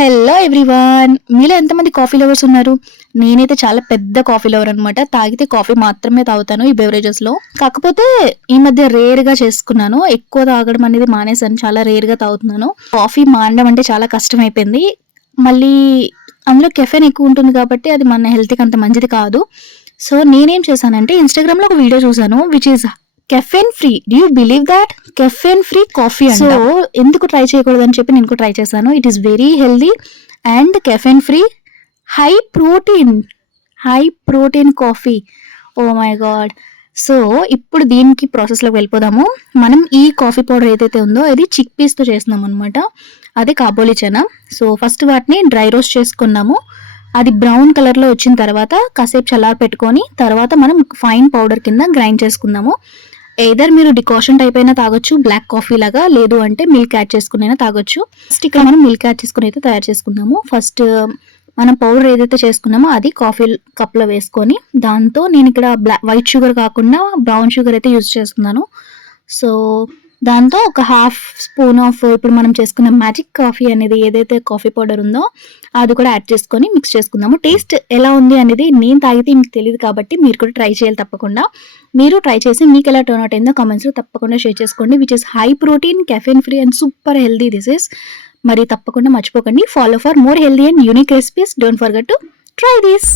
Hello everyone, మీలో ఎంతమంది coffee lovers ఉన్నారు? నేనైతే చాలా పెద్ద కాఫీ లవర్ అనమాట. తాగితే కాఫీ మాత్రమే తాగుతాను ఈ బెవరేజెస్లో. కాకపోతే ఈ మధ్య రేర్గా చేసుకున్నాను, ఎక్కువ తాగడం అనేది మానేసాను, చాలా రేర్గా తాగుతున్నాను. కాఫీ మానడం అంటే చాలా కష్టం అయిపోయింది. మళ్ళీ అందులో కెఫెన్ ఎక్కువ ఉంటుంది కాబట్టి అది మన హెల్త్కి అంత మంచిది కాదు. సో నేనేం చేశానంటే ఇన్స్టాగ్రామ్లో ఒక వీడియో చూసాను which is caffeine free. Do you believe that? Caffeine free coffee అంట. సో ఎందుకు ట్రై చేయకూడదని చెప్పి నేను కూడా ట్రై చేశాను. It is very healthy and caffeine free, high protein, high protein coffee. Oh my god. So ఇప్పుడు దీనికి ప్రాసెస్లోకి వెళ్ళిపోదాము. మనం ఈ కాఫీ పౌడర్ ఏదైతే ఉందో అది చిక్ పీస్తో చేస్తున్నాం అనమాట. అదే కాబోలి చనా. సో ఫస్ట్ వాటిని డ్రై రోస్ట్ చేసుకున్నాము. అది బ్రౌన్ కలర్లో వచ్చిన తర్వాత కాసేపు చల్లారి పెట్టుకొని తర్వాత మనం ఫైన్ పౌడర్ కింద గ్రైండ్ చేసుకుందాము. ఏదర్ మీరు డికాషన్ టైప్ అయినా తాగొచ్చు, బ్లాక్ కాఫీ లాగా, లేదు అంటే మిల్క్ యాడ్ చేసుకుని తాగొచ్చు. ఫస్ట్ ఇక్కడ మనం మిల్క్ యాడ్ చేసుకుని అయితే తయారు చేసుకుందాము. ఫస్ట్ మనం పౌడర్ ఏదైతే చేసుకున్నామో అది కాఫీ కప్లో వేసుకొని దాంతో నేను ఇక్కడ వైట్ షుగర్ కాకుండా బ్రౌన్ షుగర్ అయితే యూజ్ చేస్తున్నాను. సో దాంతో ఒక హాఫ్ స్పూన్ ఆఫ్ ఇప్పుడు మనం చేసుకున్న మ్యాజిక్ కాఫీ అనేది ఏదైతే కాఫీ పౌడర్ ఉందో అది కూడా యాడ్ చేసుకొని మిక్స్ చేసుకుందాము. టేస్ట్ ఎలా ఉంది అనేది నేను తాగితే మీకు తెలియదు కాబట్టి మీరు కూడా ట్రై చేయాలి తప్పకుండా. మీరు ట్రై చేసి మీకు ఎలా టర్న్ అవుట్ అయిందో కామెంట్స్లో తప్పకుండా షేర్ చేసుకోండి. Which is high protein, caffeine free and super healthy this is. మరి తప్పకుండా మర్చిపోకండి, follow for more healthy and unique recipes. Don't forget to try this.